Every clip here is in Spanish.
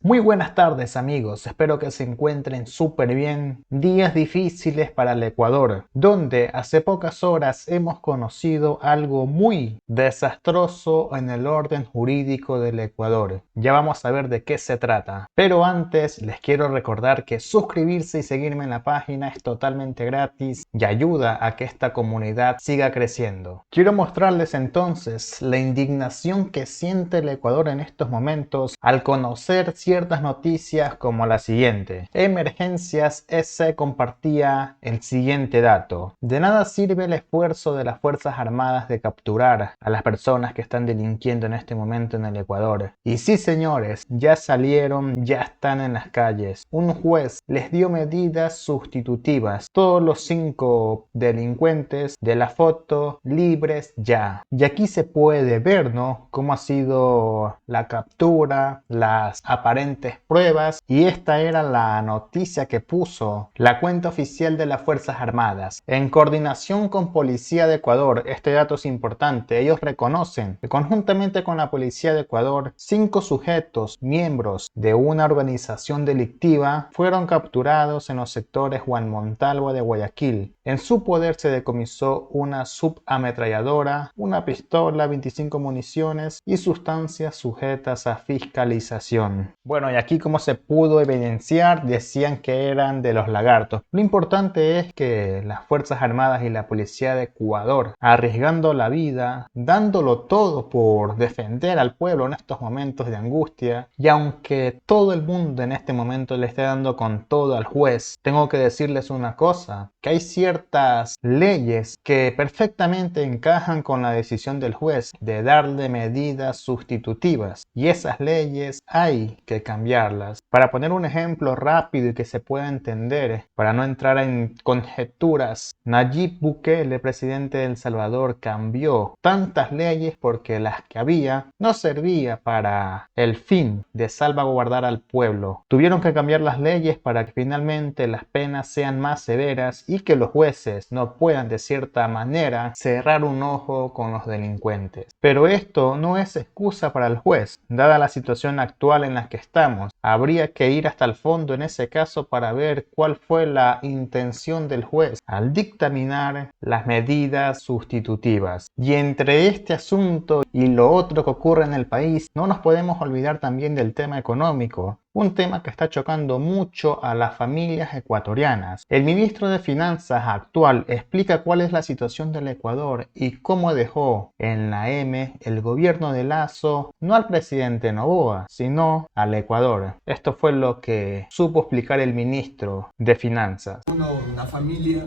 Muy buenas tardes amigos, espero que se encuentren súper bien. Días difíciles para el Ecuador, donde hace pocas horas hemos conocido algo muy desastroso en el orden jurídico del Ecuador. Ya vamos a ver de qué se trata. Pero antes les quiero recordar que suscribirse y seguirme en la página es totalmente gratis y ayuda a que esta comunidad siga creciendo. Quiero mostrarles entonces la indignación que siente el Ecuador en estos momentos al conocer ciertas noticias como la siguiente. Emergencias S compartía el siguiente dato. De nada sirve el esfuerzo de las Fuerzas Armadas de capturar a las personas que están delinquiendo en este momento en el Ecuador. Y sí señores, ya salieron, ya están en las calles. Un juez les dio medidas sustitutivas. Todos los 5 delincuentes de la foto libres ya. Y aquí se puede ver, ¿no?, cómo ha sido la captura, las aparentes pruebas, y esta era la noticia que puso la cuenta oficial de las Fuerzas Armadas. En coordinación con Policía de Ecuador, este dato es importante, ellos reconocen que conjuntamente con la Policía de Ecuador, 5 sujetos, miembros de una organización delictiva, fueron capturados en los sectores Juan Montalvo de Guayaquil. En su poder se decomisó una subametralladora, una pistola, 25 municiones y sustancias sujetas a fiscalización. Bueno, y aquí como se pudo evidenciar, decían que eran de los lagartos. Lo importante es que las Fuerzas Armadas y la Policía de Ecuador, arriesgando la vida, dándolo todo por defender al pueblo en estos momentos de angustia, y aunque todo el mundo en este momento le esté dando con todo al juez, tengo que decirles una cosa, que hay ciertas leyes que perfectamente encajan con la decisión del juez de darle medidas sustitutivas, y esas leyes hay que cambiarlas. Para poner un ejemplo rápido y que se pueda entender, para no entrar en conjeturas, Nayib Bukele, presidente de El Salvador, cambió tantas leyes porque las que había no servía para el fin de salvaguardar al pueblo. Tuvieron que cambiar las leyes para que finalmente las penas sean más severas y que los jueces no puedan de cierta manera cerrar un ojo con los delincuentes. Pero esto no es excusa para el juez. Dada la situación actual en la que estamos, habría que ir hasta el fondo en ese caso para ver cuál fue la intención del juez al dictaminar las medidas sustitutivas. Y entre este asunto y lo otro que ocurre en el país, no nos podemos olvidar también del tema económico. Un tema que está chocando mucho a las familias ecuatorianas. El ministro de Finanzas actual explica cuál es la situación del Ecuador y cómo dejó en la M el gobierno de Lazo, no al presidente Noboa, sino al Ecuador. Esto fue lo que supo explicar el ministro de Finanzas. Una familia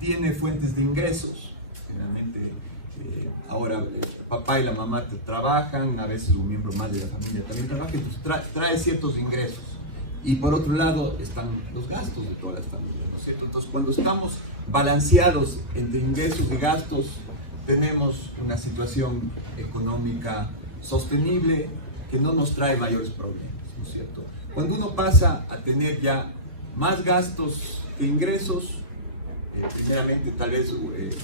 tiene fuentes de ingresos, generalmente ahora papá y la mamá trabajan, a veces un miembro más de la familia también trabaja, entonces trae ciertos ingresos. Y por otro lado están los gastos de todas las familias, ¿no es cierto? Entonces cuando estamos balanceados entre ingresos y gastos, tenemos una situación económica sostenible que no nos trae mayores problemas, ¿no es cierto? Cuando uno pasa a tener ya más gastos que ingresos, primeramente tal vez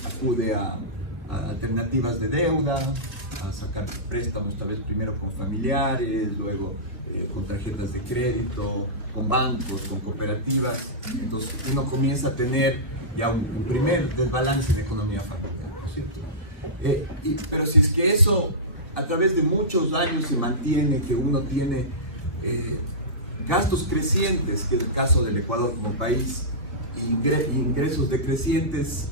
acude a alternativas de deuda, a sacar préstamos tal vez primero con familiares, luego con tarjetas de crédito, con bancos, con cooperativas. Entonces uno comienza a tener ya un primer desbalance de economía familiar, ¿no es cierto? Pero si es que eso a través de muchos años se mantiene, que uno tiene gastos crecientes, que es el caso del Ecuador como país, ingresos decrecientes,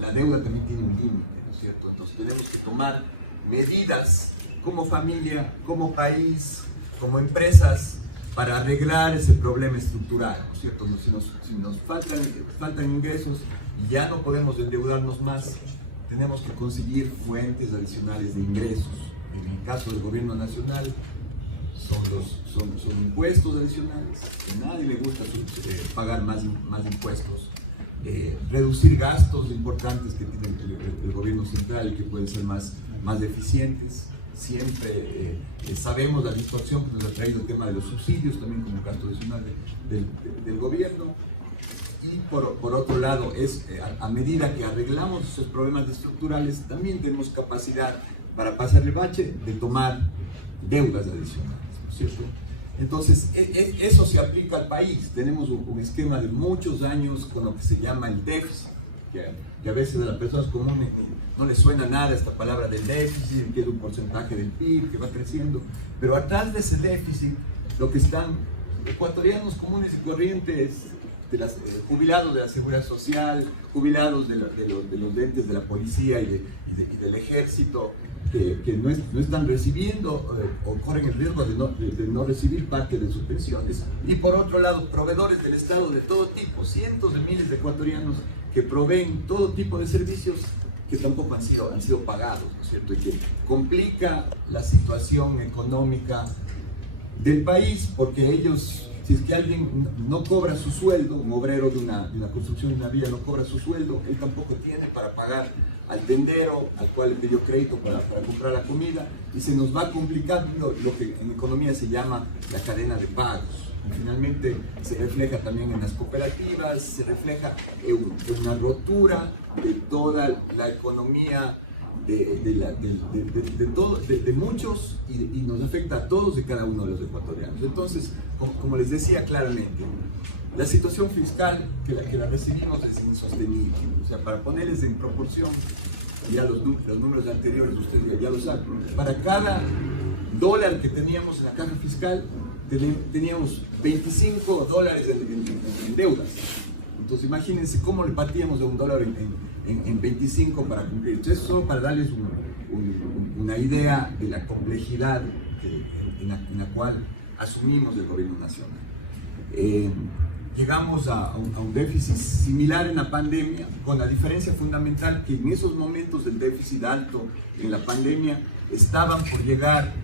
la deuda también tiene un límite, ¿no es cierto? Entonces tenemos que tomar medidas como familia, como país, como empresas, para arreglar ese problema estructural, ¿no es cierto? Si nos faltan ingresos y ya no podemos endeudarnos más, tenemos que conseguir fuentes adicionales de ingresos. En el caso del gobierno nacional, son impuestos adicionales. A nadie le gusta pagar más impuestos. Reducir gastos importantes que tiene el gobierno central y que pueden ser más eficientes. Siempre sabemos la distorsión que nos ha traído el tema de los subsidios, también como gasto adicional del gobierno. Y por otro lado, a medida que arreglamos esos problemas estructurales, también tenemos capacidad para pasar el bache de tomar deudas adicionales, ¿no es cierto? Entonces, eso se aplica al país. Tenemos un esquema de muchos años con lo que se llama el déficit, que a veces a las personas comunes no les suena nada esta palabra del déficit, que es un porcentaje del PIB que va creciendo, pero atrás de ese déficit, lo que están ecuatorianos comunes y corrientes, jubilados de la seguridad social, jubilados de los entes de la policía y del ejército, que no están recibiendo o corren el riesgo de no recibir parte de sus pensiones. Y por otro lado, proveedores del Estado de todo tipo, cientos de miles de ecuatorianos que proveen todo tipo de servicios que tampoco han sido pagados, ¿no es cierto? Y que complica la situación económica del país, porque ellos, si es que alguien no cobra su sueldo, un obrero de una construcción de una vía no cobra su sueldo, él tampoco tiene para pagar al tendero, al cual le pidió crédito para comprar la comida, y se nos va complicando lo que en economía se llama la cadena de pagos. Y finalmente se refleja también en las cooperativas, se refleja en una rotura de toda la economía de muchos y nos afecta a todos y cada uno de los ecuatorianos. Entonces, como les decía claramente, la situación fiscal que la recibimos es insostenible. O sea, para ponerles en proporción, ya los números anteriores ustedes ya lo saben, para cada dólar que teníamos en la caja fiscal, teníamos $25 en deudas. Entonces imagínense cómo le partíamos de un dólar en 25 para cumplir. Entonces, solo para darles una idea de la complejidad en la cual asumimos el gobierno nacional. Llegamos a un déficit similar en la pandemia, con la diferencia fundamental que en esos momentos del déficit alto en la pandemia estaban por llegar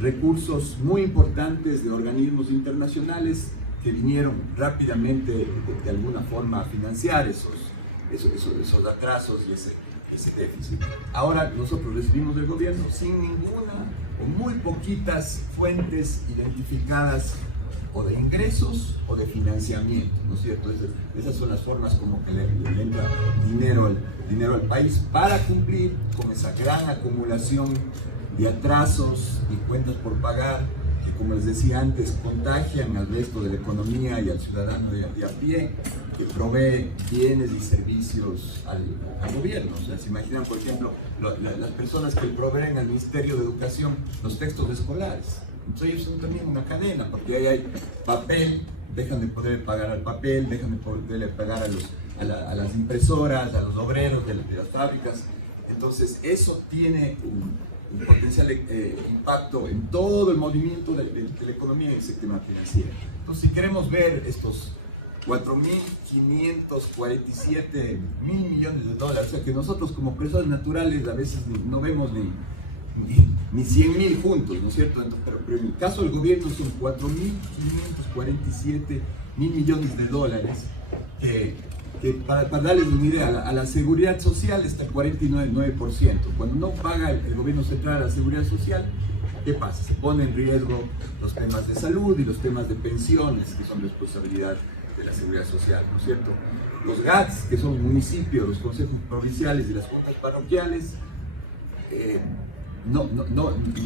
recursos muy importantes de organismos internacionales que vinieron rápidamente de alguna forma a financiar esos atrasos y ese déficit. Ahora nosotros recibimos del gobierno sin ninguna o muy poquitas fuentes identificadas o de ingresos o de financiamiento, ¿no es cierto? Esas son las formas como que le entra dinero al país para cumplir con esa gran acumulación de atrasos y cuentas por pagar que, como les decía antes, contagian al resto de la economía y al ciudadano de a pie que provee bienes y servicios al gobierno. O sea, se imaginan, por ejemplo, las personas que proveen al Ministerio de Educación los textos escolares. Entonces ellos son también una cadena, porque ahí hay papel, dejan de poder pagar al papel, dejan de poder pagar a las impresoras, a los obreros de las fábricas. Entonces eso tiene un potencial impacto en todo el movimiento de la economía y el sistema financiero. Entonces, si queremos ver estos 4.547 mil millones de dólares, o sea que nosotros como personas naturales a veces no vemos ni 100.000 juntos, ¿no es cierto? Pero en el caso del gobierno son 4.547 mil millones de dólares que para darles una idea, a la seguridad social está el 49%. Cuando no paga el gobierno central a la seguridad social, ¿qué pasa? Se pone en riesgo los temas de salud y los temas de pensiones, que son responsabilidad de la seguridad social, ¿no es cierto? Los GATS, que son municipios, los consejos provinciales y las juntas parroquiales, no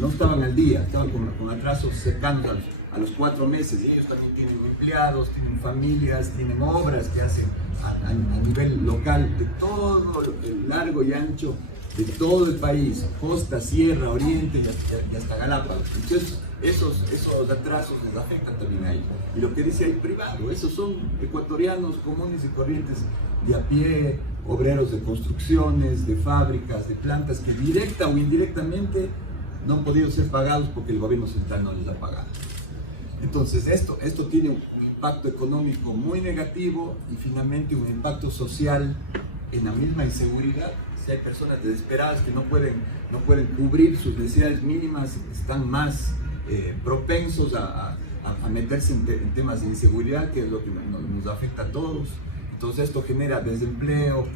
estaban al día, estaban con atrasos cercanos a los 4 meses, y ellos también tienen empleados, tienen familias, tienen obras que hacen a nivel local de todo el largo y ancho de todo el país, costa, sierra, oriente y hasta Galápagos. Entonces esos atrasos les afectan también a ellos. Y lo que dice ahí privado, esos son ecuatorianos comunes y corrientes de a pie, obreros de construcciones, de fábricas, de plantas que directa o indirectamente no han podido ser pagados porque el gobierno central no les ha pagado. Entonces esto tiene un impacto económico muy negativo y finalmente un impacto social en la misma inseguridad. Si hay personas desesperadas que no pueden cubrir sus necesidades mínimas, están más propensos a meterse en temas de inseguridad, que es lo que nos afecta a todos. Entonces esto genera desempleo,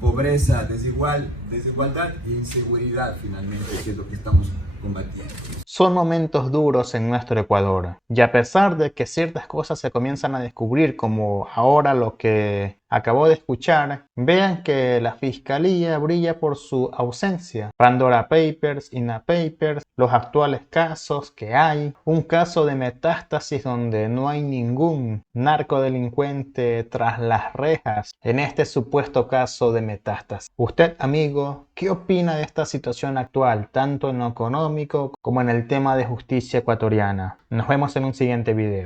pobreza, desigualdad e inseguridad finalmente, que es lo que estamos combatiendo. Son momentos duros en nuestro Ecuador, y a pesar de que ciertas cosas se comienzan a descubrir, como ahora lo que acabo de escuchar, vean que la fiscalía brilla por su ausencia. Pandora Papers, INA Papers, los actuales casos que hay, un caso de Metástasis donde no hay ningún narcodelincuente tras las rejas en este supuesto caso de Metástasis. Usted, amigo, ¿qué opina de esta situación actual, tanto en lo económico como en el tema de justicia ecuatoriana? Nos vemos en un siguiente video.